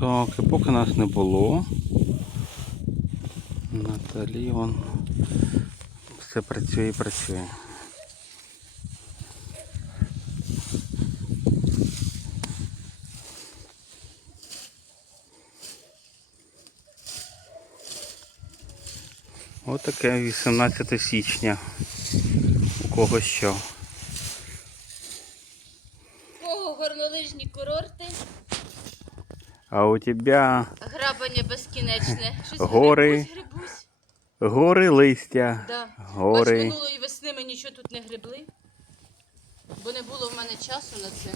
Так, і поки нас не було. Наталі вон все працює і працює. Отаке 18 січня. У кого що. А у тебе грабання безкінечне. Щось Гори. грибусь, грибусь. гори листя. Да. Бач, Гори. минулої весни ми нічого тут не грибли, бо не було в мене часу на це.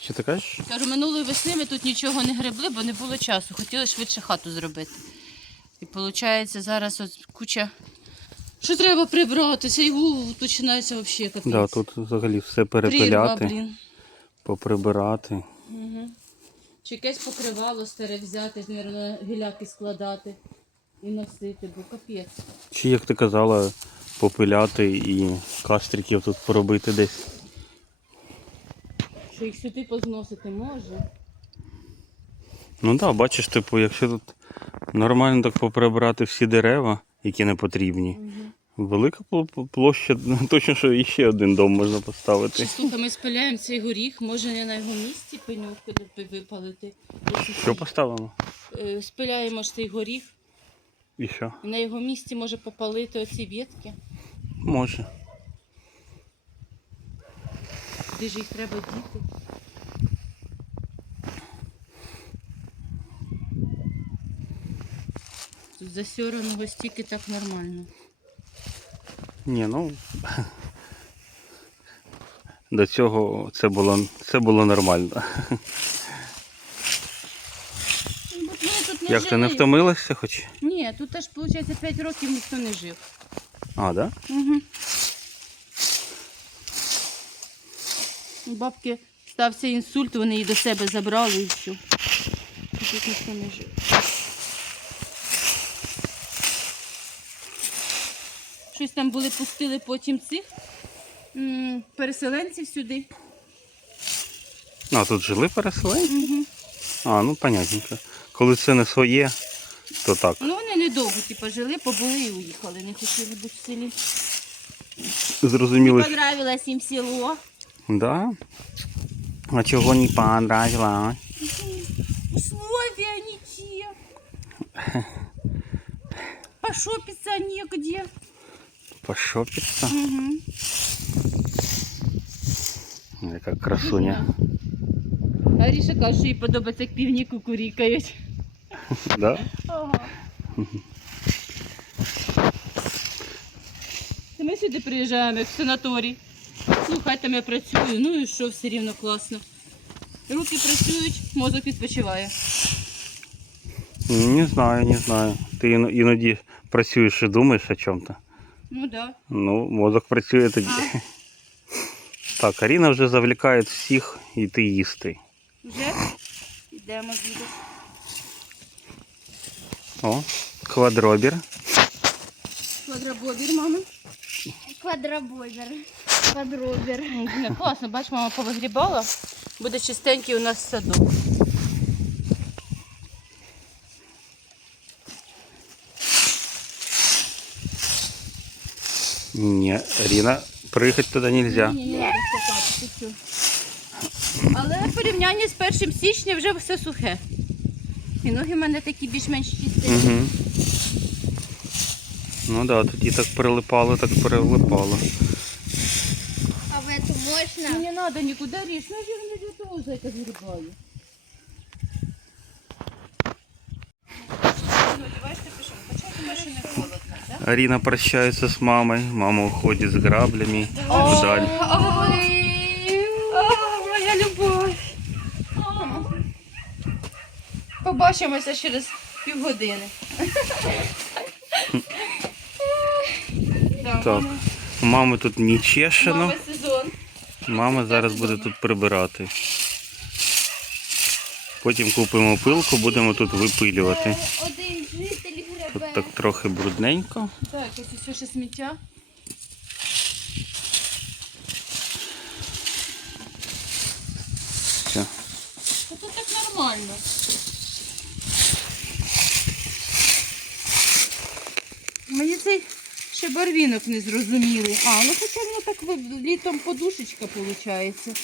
Що ти кажеш? Кажу, минулої весни ми тут нічого не грибли, бо не було часу. Хотіли швидше хату зробити. І виходить, зараз от куча. Що треба прибрати? Цей ву починається взагалі капець. Да, тут взагалі все Прірва, перепиляти, блін. поприбирати. Угу. Чи якесь покривало старе взяти, на гіляки складати і носити, бо капець. Чи як ти казала, попиляти і кастриків тут поробити десь. Що їх сюди позносити може. Ну так, бачиш, типу, якщо тут нормально так поприбирати всі дерева, які не потрібні. Велика площа, точно, що іще один дом можна Чи поставити. слухай, ми спиляємо цей горіх, може не на його місці пеньок ви- випалити. Що поставимо? Е, Спиляємо ж цей горіх, І що? і на його місці може попалити оці ветки. Може. Де ж їх треба діти? Тут засьораного стільки так нормально. Ні, ну. До цього це було, це було нормально. Тут не Як ти не втомилася хоч? Ні, тут аж виходить 5 років ніхто не жив. А, да? Угу. У бабки стався інсульт, вони її до себе забрали і все. Тут ніхто не жив. Щось там були, пустили потім цих м, переселенців сюди. А, тут жили переселенці? Угу. А, ну понятненько. Коли це не своє, то так. Ну вони недовго типу, жили, побули і уїхали. Не хотіли бути в селі. Зрозуміло. Понравилось їм село. Да? А чого не понравилось? Условия не те. Пошопиться негде. Пошопиться. Угу. Яка красуня. Аріша каже, що їй подобається, як півні кукурікають. Да? Ага. Це Ми сюди приїжджаємо, як в санаторій. Слухай, там я працюю, ну і що, все рівно класно. Руки працюють, мозок відпочиває. Не знаю, не знаю. Ти іно- іноді працюєш і думаєш о чому-то. Ну так. Да. Ну, мозок працює тоді. А. Так, Аріна вже завлікає всіх йти їсти. Вже йдемо бігати. О, квадробір. Квадробобір, мама. Квадробобер. Квадробер. Не, класно, бач, мама повигрібала. Буде чистенький у нас садок. Ні, Аріна, приїхати туди не можна. Ні, ні, копати, ти. Але в порівнянні з першим січня вже все сухе. І ноги в мене такі більш-менш чисті. Угу. Ну так, да, тоді так прилипало, так прилипало. А в эту можно? не треба нікуди ріж, ну я не для того зайка згрібаю. Ну, давай пішов. Хоча що не холодно, так? Аріна прощається з мамою, мама уходить з граблями вдаль. Ой, о, моя любов. Побачимося через півгодини. Да, Так, мама- у мами тут не чешено. Мама сезон. Мама зараз буде тут прибирати. Потім купимо пилку, будемо тут випилювати. Один житель Тут так трохи брудненько. Так, ось все ще сміття. Все. Та Тут так нормально. Мені цей ще барвінок не зрозумілий. А, ну хоча воно так літом подушечка виходить.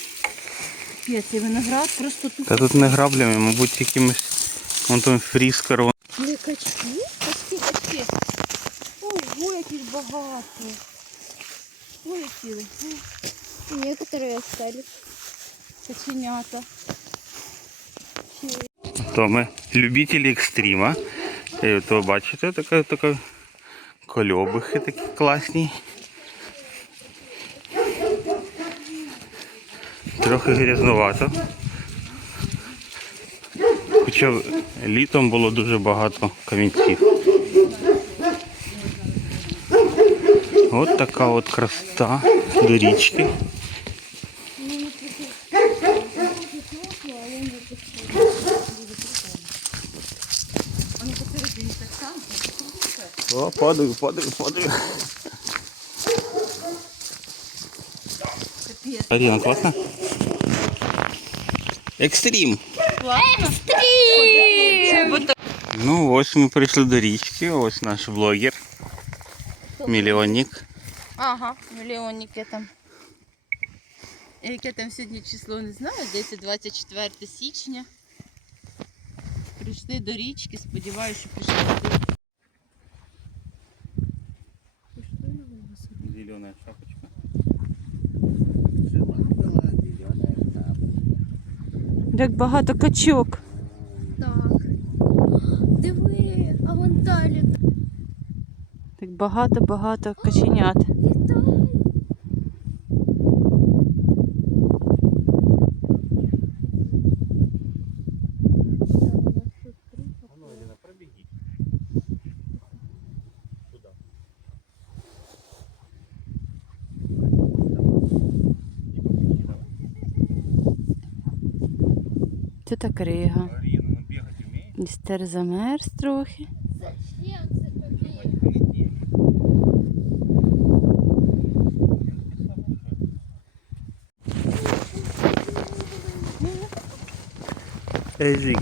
Цей виноград просто тут. Та тут не граблями, мабуть, якимось вон там фріскаром. Качки. Яких багато. Ой, які Некоторые остались. каченята. То ми любителі екстрима. І то бачите, така, така кольобихи такі класні. Трохи грязнувато. Хоча літом було дуже багато камінців. От така от красота до річки. Вони посередині так само. О, падаю, падаю, падаю. Капець. Аріна, класно? Екстрім. Ну, ось ми прийшли до річки, ось наш блогер. Мільйонник. Ага, мільйонники там. Яке там сьогодні число не знаю, десь 24 січня. Прийшли до річки, сподіваюся, що прийшли до Зелена шапочка. Як багато качок. Так. Диви, а вон далі багато-багато каченят. Це так рига. Аріна, ну? Містер замерз трохи. Ежик.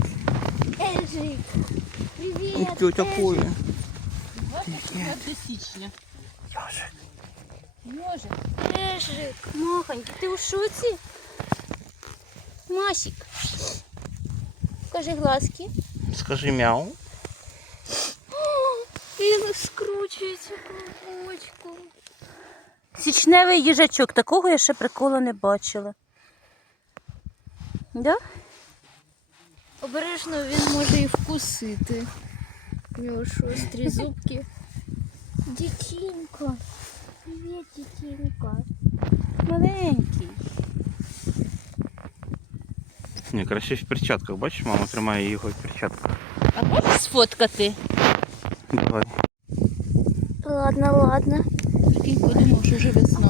Привіт. Що таке? 24 січня. Йожик. Йожик. Ежик. Махоньки, ти у шоці? Масік. Покажи глазки. Скажи мяу. Він скручується по Січневий їжачок, такого я ще прикола не бачила. Да? Обережно він може і вкусити. У нього ж острі зубки. Дітінько. Привіт, дітінько. Маленький. Ні, краще в перчатках. Бачиш, мама тримає його в перчатках. А можеш сфоткати? Давай. Ладно, ладно. Прикинь, подумав, що вже весна.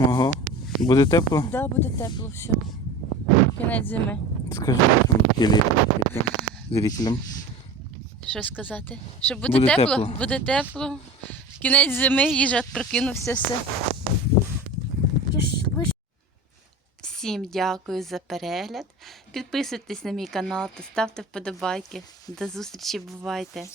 Ага. Буде тепло? Да, буде тепло все. Кінець зими. Скажи зрителям. Що сказати? Що буде, Буде тепло? тепло. Буде тепло. Кінець зими, їжак прокинувся все. Всім дякую за перегляд. Підписуйтесь на мій канал та ставте вподобайки. До зустрічі, бувайте!